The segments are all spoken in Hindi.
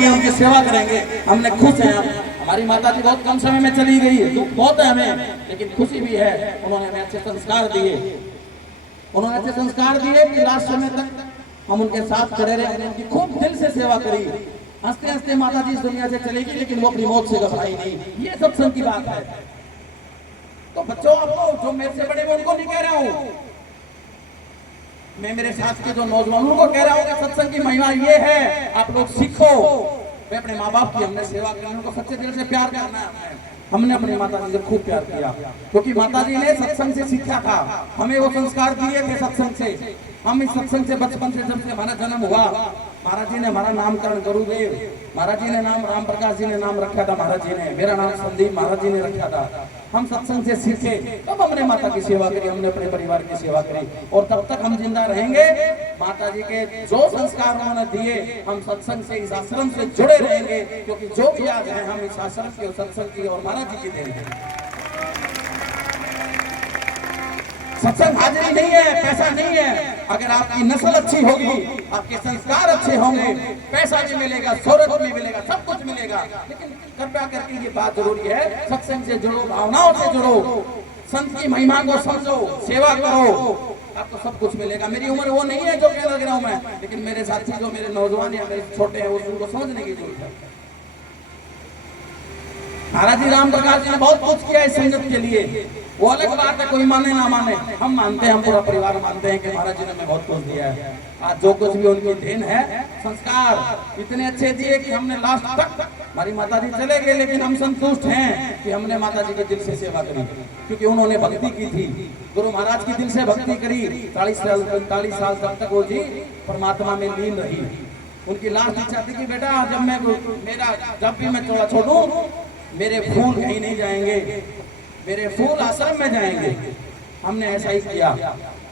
आएंगे, उनकी सेवा करेंगे, हमने खुश हैं। हमारी माता जी बहुत कम समय में चली गई, दुख बहुत है हमें, लेकिन खुशी भी है। उन्होंने हमें अच्छे संस्कार दिए, उन्होंने अच्छे संस्कार दिए कि लास्ट समय तक हम उनके साथ खड़े रहे, उनकी खूब दिल से सेवा करी। हंसते हंसते माता जी इस दुनिया से चलेगी, लेकिन वो अपनी मौत से घबराई नहीं। ये सत्संग की बात है। तो बच्चों, आपको जो मेरे से बड़े मैं उनको नहीं कह रहा हूँ, मैं मेरे साथ के जो नौजवानों को कह रहा हूँ कि सत्संग की महिमा ये है, आप लोग सीखो। मैं अपने माँ बाप की हमने सेवा करनी, उनको सच्चे दिल से प्यार करना है। हमने अपनी माता जी से खूब प्यार किया, क्योंकि माता जी ने सत्संग से सीखा था, हमें वो संस्कार दिए थे सत्संग से। हम इस सत्संग से बचपन से, जब से हमारा जन्म हुआ, महाराज जी ने हमारा नामकरण, गुरुदेव महाराज जी ने नाम, राम प्रकाश जी ने नाम रखा था महाराज जी ने, मेरा नाम संदीप महाराज जी ने रखा था। हम सत्संग से सीखे, तब हमने माता की सेवा करी, हमने अपने परिवार की सेवा करी, और तब तक हम जिंदा रहेंगे। माता जी के जो संस्कार उन्होंने दिए, हम सत्संग से, इस आश्रम से जुड़े रहेंगे, क्योंकि जो भी आज है हम इस आश्रम की और सत्संग की और महाराज जी की देन है। सत्संग हाजिरी नहीं है, पैसा नहीं है। अगर आपकी नस्ल अच्छी होगी, आपके संस्कार अच्छे होंगे, पैसा भी मिलेगा, शोहरत भी मिलेगा, सब कुछ मिलेगा। लेकिन कृपया करके ये बात जरूरी है, सत्संग से जुड़ो, भावनाओं से जुड़ो, संत की महिमा को समझो, सेवा करो, आपको सब कुछ मिलेगा। मेरी उम्र वो नहीं है जो कह लग रहा हूं मैं, लेकिन मेरे साथी जो मेरे नौजवान या मेरे छोटे हैं, उनको समझने की जरूरत है। महाराज जी राम प्रकाश जी ने बहुत कुछ किया इस संगत के लिए, वो अलग बात है, कोई माने ना माने, हम मानते हैं, हम पूरा परिवार मानते हैं कि महाराज जी ने हमें बहुत कुछ दिया है। आज जो कुछ भी उनकी देन है, संस्कार इतने अच्छे दिए कि हमने लास्ट तक, हमारी माता जी चले गए, लेकिन हम संतुष्ट हैं कि हमने माता जी के दिल से सेवा करी, क्योंकि उन्होंने भक्ति की थी, गुरु महाराज की दिल से भक्ति करी। 40 साल 45 साल तक वो जी परमात्मा में लीन रही। उनकी लास्ट इच्छा थी कि बेटा जब मैं, मेरा जब भी मैं थोड़ा छोड़ूं, मेरे फूल कहीं नहीं जाएंगे, मेरे फूल आश्रम में जाएंगे। हमने ऐसा ही किया।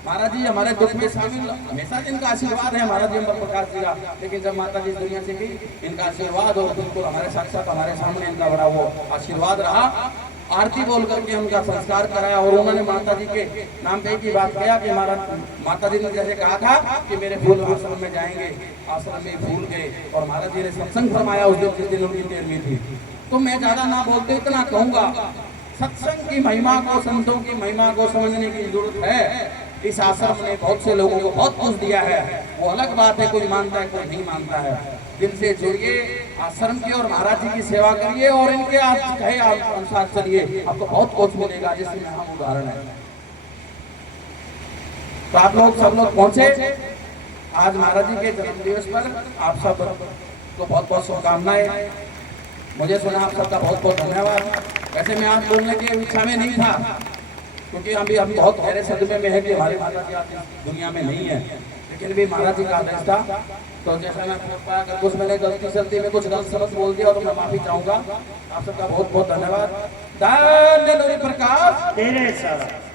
महाराज जी हमारे दुख में शामिल, हमेशा जिनका आशीर्वाद है महाराज जी अमर प्रकाश जी का, लेकिन जब माता जी दुनिया से गई, इनका आशीर्वाद और बिल्कुल हमारे साक्षात हमारे सामने इनका बड़ा वो आशीर्वाद रहा। आरती बोल करके उनका संस्कार कराया, और उन्होंने माता जी के नाम पे की बात किया कि माता जी ने जैसे कहा था कि मेरे फूल आश्रम में जाएंगे, आश्रम में फूल गए, और महाराज जी ने सत्संग फरमाया उस दिन, जिस दिन उनकी 13वीं थी। तो मैं ज्यादा ना बोलते इतना कहूंगा, सत्संग की महिमा को, संतों की महिमा को समझने की जरूरत है। इस आश्रम ने बहुत से लोगों को बहुत कुछ दिया है, वो अलग बात है, कोई मानता है कोई नहीं मानता है। दिल से जुड़िए आश्रम की और महाराज जी की सेवा करिए, और इनके कहे अनुसार चलिए, आपको बहुत कुछ मिलेगा, जिसमें हम उदाहरण है। तो आप लोग सब लोग पहुंचे आज महाराज जी के जन्म दिवस पर, आप सब को बहुत बहुत शुभकामनाएं। मुझे सुना आप सबका बहुत बहुत धन्यवाद। वैसे मैं आज बोलने की इच्छा में नहीं था, क्योंकि अभी हम बहुत गहरे सदमे में है कि हमारे माता जी आज दुनिया में नहीं है, लेकिन भी महाराज जी का आदेश था। तो जैसा मैं अगर कुछ मैंने गलती सलती में कुछ गलत शब्द बोल दिया तो मैं माफी चाहूंगा। आप सबका बहुत बहुत धन्यवाद। धन्य प्रकाश तेरे साथ।